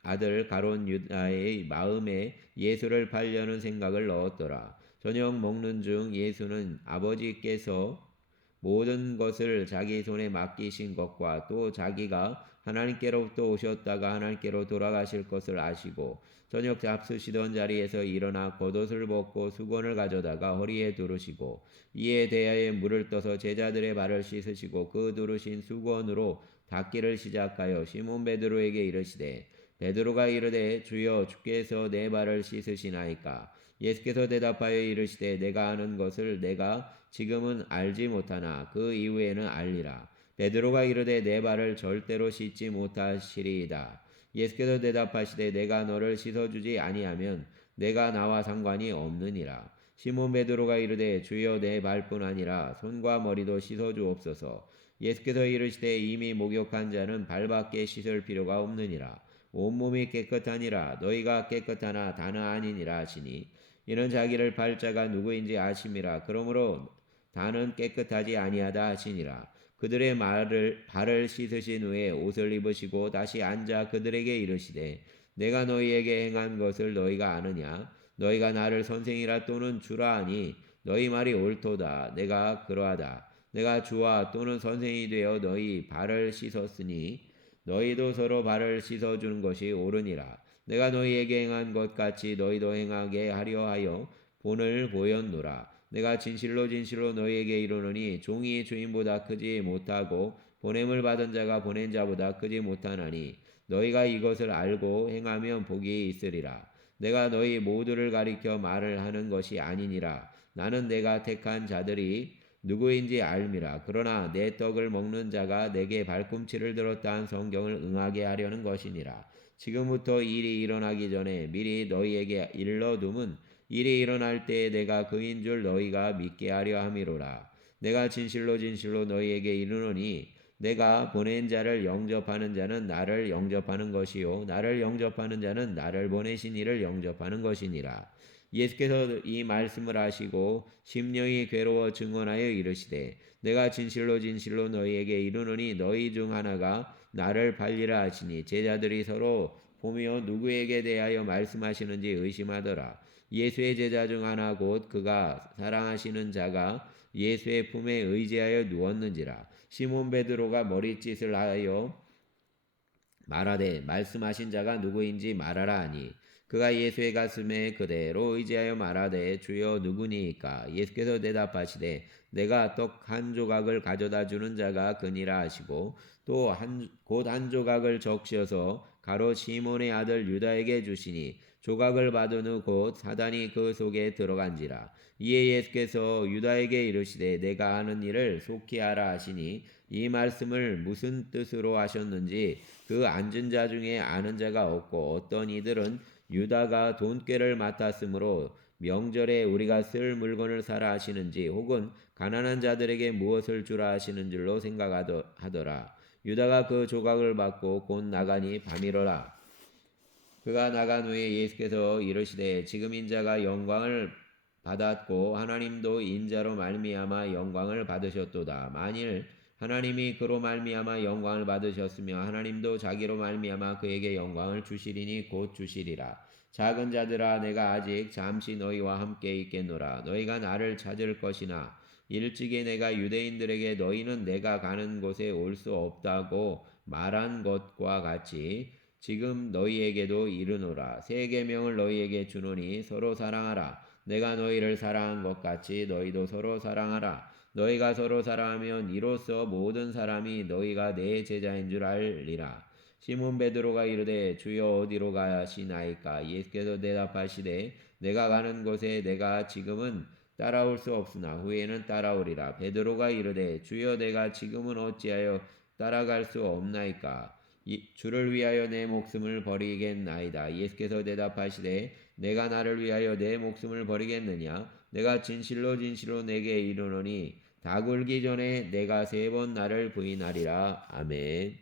아들 가룟 유다의 마음에 예수를 팔려는 생각을 넣었더라. 저녁 먹는 중 예수는 아버지께서 모든 것을 자기 손에 맡기신 것과 또 자기가 하나님께로부터 오셨다가 하나님께로 돌아가실 것을 아시고 저녁 잡수시던 자리에서 일어나 겉옷을 벗고 수건을 가져다가 허리에 두르시고 이에 대하여 물을 떠서 제자들의 발을 씻으시고 그 두르신 수건으로 닦기를 시작하여 시몬 베드로에게 이르시되 베드로가 이르되 주여 주께서 내 발을 씻으시나이까. 예수께서 대답하여 이르시되 내가 아는 것을 내가 지금은 알지 못하나 그 이후에는 알리라. 베드로가 이르되 내 발을 절대로 씻지 못하시리이다. 예수께서 대답하시되 내가 너를 씻어주지 아니하면 내가 나와 상관이 없느니라. 시몬 베드로가 이르되 주여 내 발뿐 아니라 손과 머리도 씻어주옵소서. 예수께서 이르시되 이미 목욕한 자는 발밖에 씻을 필요가 없느니라. 온몸이 깨끗하니라. 너희가 깨끗하나 다는 아니니라 하시니 이는 자기를 팔자가 누구인지 아심이라. 그러므로 다는 깨끗하지 아니하다 하시니라. 그들의 발을 씻으신 후에 옷을 입으시고 다시 앉아 그들에게 이르시되 내가 너희에게 행한 것을 너희가 아느냐. 너희가 나를 선생이라 또는 주라 하니 너희 말이 옳도다. 내가 그러하다. 내가 주와 또는 선생이 되어 너희 발을 씻었으니 너희도 서로 발을 씻어주는 것이 옳으니라. 내가 너희에게 행한 것 같이 너희도 행하게 하려 하여 본을 보였노라. 내가 진실로 진실로 너희에게 이르노니 종이 주인보다 크지 못하고 보냄을 받은 자가 보낸 자보다 크지 못하나니 너희가 이것을 알고 행하면 복이 있으리라. 내가 너희 모두를 가리켜 말을 하는 것이 아니니라. 나는 내가 택한 자들이 누구인지 알미라. 그러나 내 떡을 먹는 자가 내게 발꿈치를 들었다 한 성경을 응하게 하려는 것이니라. 지금부터 일이 일어나기 전에 미리 너희에게 일러둠은 일이 일어날 때에 내가 그인 줄 너희가 믿게 하려 함이로라. 내가 진실로 진실로 너희에게 이르노니 내가 보낸 자를 영접하는 자는 나를 영접하는 것이요 나를 영접하는 자는 나를 보내신 이를 영접하는 것이니라. 예수께서 이 말씀을 하시고 심령이 괴로워 증언하여 이르시되 내가 진실로 진실로 너희에게 이르노니 너희 중 하나가 나를 팔리라 하시니 제자들이 서로 보며 누구에게 대하여 말씀하시는지 의심하더라. 예수의 제자 중 하나 곧 그가 사랑하시는 자가 예수의 품에 의지하여 누웠는지라. 시몬 베드로가 머리짓을 하여 말하되 말씀하신 자가 누구인지 말하라 하니 그가 예수의 가슴에 그대로 의지하여 말하되 주여 누구니이까. 예수께서 대답하시되 내가 떡 한 조각을 가져다 주는 자가 그니라 하시고 또 곧 한 조각을 적셔서 가롯 시몬의 아들 유다에게 주시니 조각을 받은 후 곧 사단이 그 속에 들어간지라. 이에 예수께서 유다에게 이르시되 내가 하는 일을 속히 하라 하시니 이 말씀을 무슨 뜻으로 하셨는지 그 앉은 자 중에 아는 자가 없고 어떤 이들은 유다가 돈꾀를 맡았으므로 명절에 우리가 쓸 물건을 사라 하시는지 혹은 가난한 자들에게 무엇을 주라 하시는 줄로 생각하더라. 유다가 그 조각을 받고 곧 나가니 밤이러라. 그가 나간 후에 예수께서 이르시되 지금 인자가 영광을 받았고 하나님도 인자로 말미암아 영광을 받으셨도다. 만일 하나님이 그로 말미암아 영광을 받으셨으며 하나님도 자기로 말미암아 그에게 영광을 주시리니 곧 주시리라. 작은 자들아 내가 아직 잠시 너희와 함께 있겠노라. 너희가 나를 찾을 것이나 일찍이 내가 유대인들에게 너희는 내가 가는 곳에 올 수 없다고 말한 것과 같이 지금 너희에게도 이르노라. 새 계명을 너희에게 주노니 서로 사랑하라. 내가 너희를 사랑한 것 같이 너희도 서로 사랑하라. 너희가 서로 사랑하면 이로써 모든 사람이 너희가 내 제자인 줄 알리라. 시몬 베드로가 이르되 주여 어디로 가시나이까? 예수께서 대답하시되 내가 가는 곳에 내가 지금은 따라올 수 없으나 후에는 따라오리라. 베드로가 이르되 주여 내가 지금은 어찌하여 따라갈 수 없나이까? 주를 위하여 내 목숨을 버리겠나이다. 예수께서 대답하시되 내가 나를 위하여 내 목숨을 버리겠느냐? 내가 진실로 진실로 내게 이르노니 다 굴기 전에 내가 3번 나를 부인하리라. 아멘.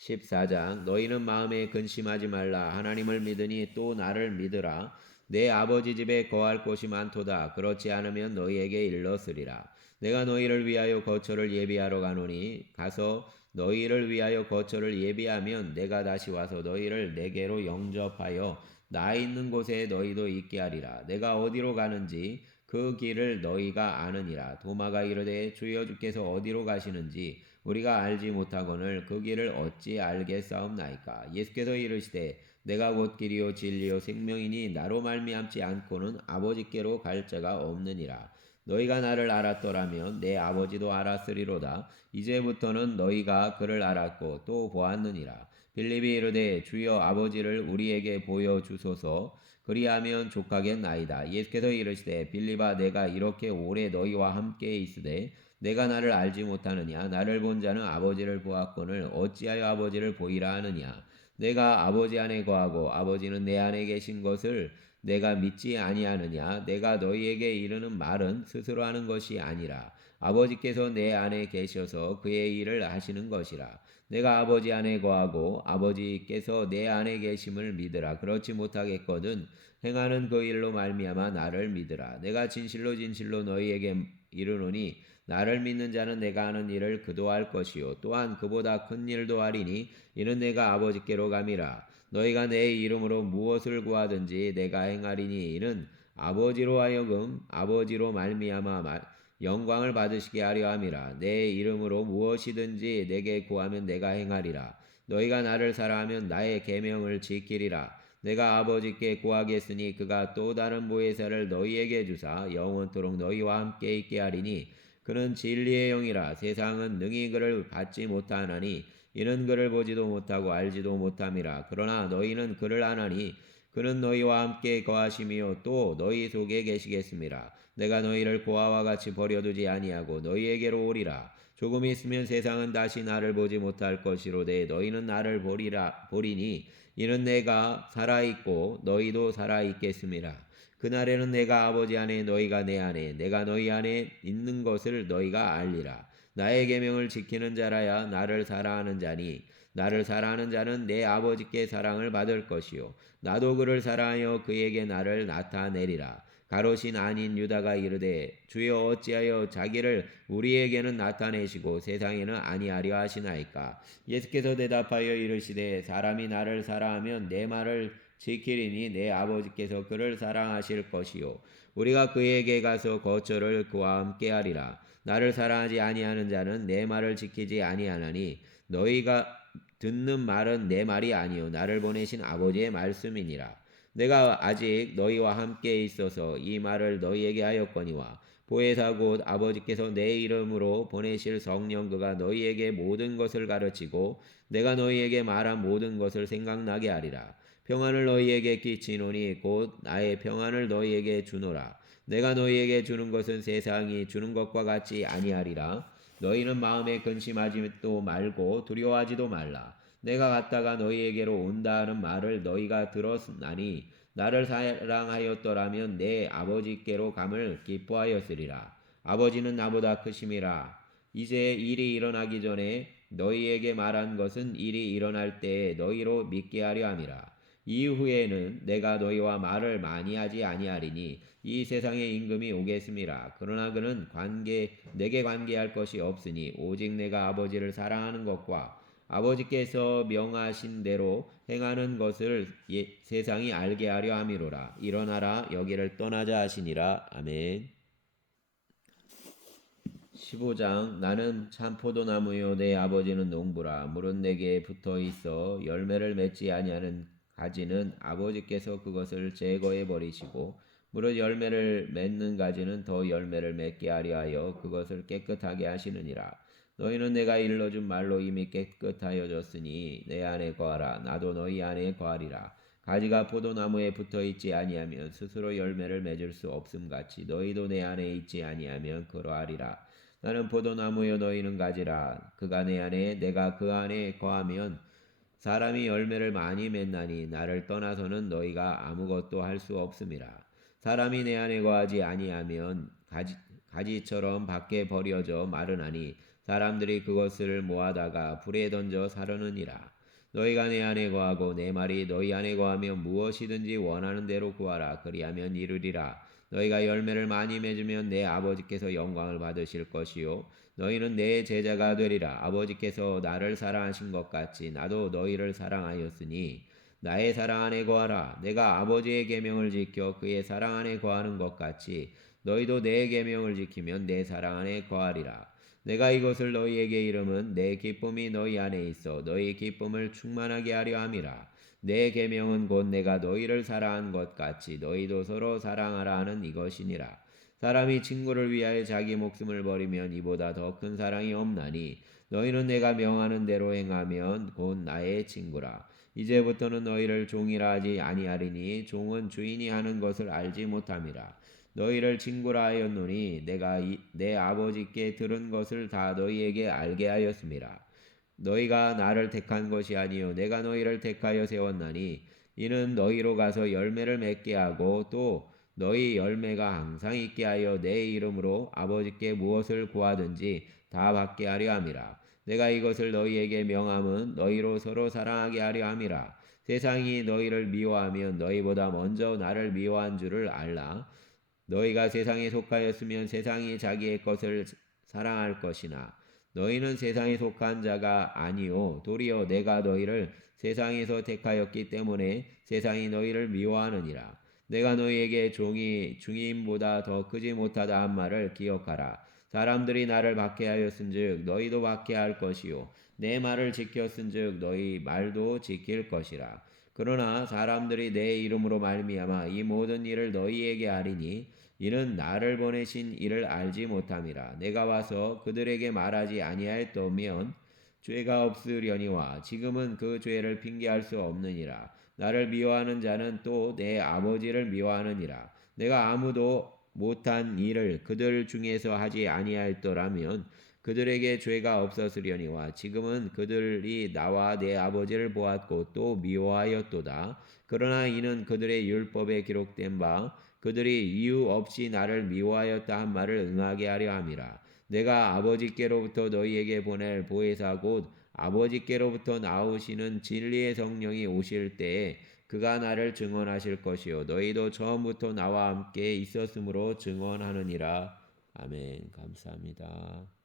14장 너희는 마음에 근심하지 말라. 하나님을 믿으니 또 나를 믿으라. 내 아버지 집에 거할 곳이 많도다. 그렇지 않으면 너희에게 일렀으리라. 내가 너희를 위하여 거처를 예비하러 가노니 가서 너희를 위하여 거처를 예비하면 내가 다시 와서 너희를 내게로 영접하여 나 있는 곳에 너희도 있게 하리라. 내가 어디로 가는지 그 길을 너희가 아느니라. 도마가 이르되 주여 주께서 어디로 가시는지 우리가 알지 못하거늘 그 길을 어찌 알겠사옵나이까. 예수께서 이르시되 내가 곧 길이요 진리요 생명이니 나로 말미암지 않고는 아버지께로 갈 자가 없느니라. 너희가 나를 알았더라면 내 아버지도 알았으리로다. 이제부터는 너희가 그를 알았고 또 보았느니라. 빌립이 이르되 주여 아버지를 우리에게 보여주소서. 그리하면 족하겠나이다. 예수께서 이르시되 빌립아 내가 이렇게 오래 너희와 함께 있으되 내가 나를 알지 못하느냐? 나를 본 자는 아버지를 보았거늘 어찌하여 아버지를 보이라 하느냐? 내가 아버지 안에 거하고 아버지는 내 안에 계신 것을 내가 믿지 아니하느냐? 내가 너희에게 이르는 말은 스스로 하는 것이 아니라 아버지께서 내 안에 계셔서 그의 일을 하시는 것이라. 내가 아버지 안에 거하고 아버지께서 내 안에 계심을 믿으라. 그렇지 못하겠거든 행하는 그 일로 말미암아 나를 믿으라. 내가 진실로 진실로 너희에게 이르노니 나를 믿는 자는 내가 하는 일을 그도 할 것이요 또한 그보다 큰 일도 하리니 이는 내가 아버지께로 감이라. 너희가 내 이름으로 무엇을 구하든지 내가 행하리니 이는 아버지로 하여금 아버지로 말미암아 영광을 받으시게 하려 함이라. 내 이름으로 무엇이든지 내게 구하면 내가 행하리라. 너희가 나를 사랑하면 나의 계명을 지키리라. 내가 아버지께 구하겠으니 그가 또 다른 보혜사를 너희에게 주사 영원토록 너희와 함께 있게 하리니 그는 진리의 영이라. 세상은 능히 그를 받지 못하나니 이는 그를 보지도 못하고 알지도 못함이라. 그러나 너희는 그를 아나니 그는 너희와 함께 거하시며 또 너희 속에 계시겠습니다. 내가 너희를 고아와 같이 버려두지 아니하고 너희에게로 오리라. 조금 있으면 세상은 다시 나를 보지 못할 것이로되 너희는 나를 보리니 이는 내가 살아있고 너희도 살아있겠습니다. 그날에는 내가 아버지 안에 너희가 내 안에 내가 너희 안에 있는 것을 너희가 알리라. 나의 계명을 지키는 자라야 나를 사랑하는 자니 나를 사랑하는 자는 내 아버지께 사랑을 받을 것이요 나도 그를 사랑하여 그에게 나를 나타내리라. 가롯인 아닌 유다가 이르되 주여 어찌하여 자기를 우리에게는 나타내시고 세상에는 아니하려 하시나이까. 예수께서 대답하여 이르시되 사람이 나를 사랑하면 내 말을 지키리니 내 아버지께서 그를 사랑하실 것이요 우리가 그에게 가서 거처를 그와 함께 하리라. 나를 사랑하지 아니하는 자는 내 말을 지키지 아니하나니 너희가 듣는 말은 내 말이 아니요 나를 보내신 아버지의 말씀이니라. 내가 아직 너희와 함께 있어서 이 말을 너희에게 하였거니와 보혜사 곧 아버지께서 내 이름으로 보내실 성령 그가 너희에게 모든 것을 가르치고 내가 너희에게 말한 모든 것을 생각나게 하리라. 평안을 너희에게 끼치노니 곧 나의 평안을 너희에게 주노라. 내가 너희에게 주는 것은 세상이 주는 것과 같이 아니하리라. 너희는 마음에 근심하지도 말고 두려워하지도 말라. 내가 갔다가 너희에게로 온다 하는 말을 너희가 들었나니 나를 사랑하였더라면 내 아버지께로 감을 기뻐하였으리라. 아버지는 나보다 크심이라. 이제 일이 일어나기 전에 너희에게 말한 것은 일이 일어날 때에 너희로 믿게 하려 함이라. 이후에는 내가 너희와 말을 많이 하지 아니하리니 이 세상의 임금이 오겠음이라. 그러나 그는 내게 관계할 것이 없으니 오직 내가 아버지를 사랑하는 것과 아버지께서 명하신 대로 행하는 것을 세상이 알게 하려 함이로라. 일어나라 여기를 떠나자 하시니라. 아멘. 15장 나는 참 포도나무요 내 아버지는 농부라. 물은 내게 붙어 있어 열매를 맺지 아니하는 가지는 아버지께서 그것을 제거해 버리시고 무릇 열매를 맺는 가지는 더 열매를 맺게 하려 하여 그것을 깨끗하게 하시느니라. 너희는 내가 일러준 말로 이미 깨끗하여졌으니 내 안에 거하라. 나도 너희 안에 거하리라. 가지가 포도나무에 붙어 있지 아니하면 스스로 열매를 맺을 수 없음 같이 너희도 내 안에 있지 아니하면 그러하리라. 나는 포도나무여 너희는 가지라. 그가 내 안에 내가 그 안에 거하면 사람이 열매를 많이 맺나니 나를 떠나서는 너희가 아무것도 할 수 없음이라. 사람이 내 안에 거하지 아니하면 가지처럼 밖에 버려져 마르나니 사람들이 그것을 모아다가 불에 던져 사르느니라. 너희가 내 안에 거하고 내 말이 너희 안에 거하면 무엇이든지 원하는 대로 구하라. 그리하면 이루리라. 너희가 열매를 많이 맺으면 내 아버지께서 영광을 받으실 것이요 너희는 내 제자가 되리라. 아버지께서 나를 사랑하신 것 같이 나도 너희를 사랑하였으니 나의 사랑 안에 거하라. 내가 아버지의 계명을 지켜 그의 사랑 안에 거하는 것 같이 너희도 내 계명을 지키면 내 사랑 안에 거하리라. 내가 이것을 너희에게 이름은 내 기쁨이 너희 안에 있어 너희 기쁨을 충만하게 하려 함이라. 내 계명은 곧 내가 너희를 사랑한 것 같이 너희도 서로 사랑하라 하는 이것이니라. 사람이 친구를 위하여 자기 목숨을 버리면 이보다 더 큰 사랑이 없나니 너희는 내가 명하는 대로 행하면 곧 나의 친구라. 이제부터는 너희를 종이라 하지 아니하리니 종은 주인이 하는 것을 알지 못함이라. 너희를 친구라 하였노니 내가 내 아버지께 들은 것을 다 너희에게 알게 하였음이라. 너희가 나를 택한 것이 아니요 내가 너희를 택하여 세웠나니 이는 너희로 가서 열매를 맺게 하고 또 너희 열매가 항상 있게 하여 내 이름으로 아버지께 무엇을 구하든지 다 받게 하려 함이라. 내가 이것을 너희에게 명함은 너희로 서로 사랑하게 하려 함이라. 세상이 너희를 미워하면 너희보다 먼저 나를 미워한 줄을 알라. 너희가 세상에 속하였으면 세상이 자기의 것을 사랑할 것이나 너희는 세상에 속한 자가 아니요 도리어 내가 너희를 세상에서 택하였기 때문에 세상이 너희를 미워하느니라. 내가 너희에게 종이 중임보다 더 크지 못하다 한 말을 기억하라. 사람들이 나를 박해하였은즉 너희도 박해할 것이요 내 말을 지켰은즉 너희 말도 지킬 것이라. 그러나 사람들이 내 이름으로 말미암아 이 모든 일을 너희에게 하리니 이는 나를 보내신 이를 알지 못함이라. 내가 와서 그들에게 말하지 아니하였다면 죄가 없으려니와 지금은 그 죄를 핑계할 수 없느니라. 나를 미워하는 자는 또 내 아버지를 미워하느니라. 내가 아무도 못한 일을 그들 중에서 하지 아니하였더라면 그들에게 죄가 없었으려니와 지금은 그들이 나와 내 아버지를 보았고 또 미워하였도다. 그러나 이는 그들의 율법에 기록된 바 그들이 이유 없이 나를 미워하였다 한 말을 응하게 하려 함이라. 내가 아버지께로부터 너희에게 보낼 보혜사 곧 아버지께로부터 나오시는 진리의 성령이 오실 때에 그가 나를 증언하실 것이요 너희도 처음부터 나와 함께 있었으므로 증언하느니라. 아멘. 감사합니다.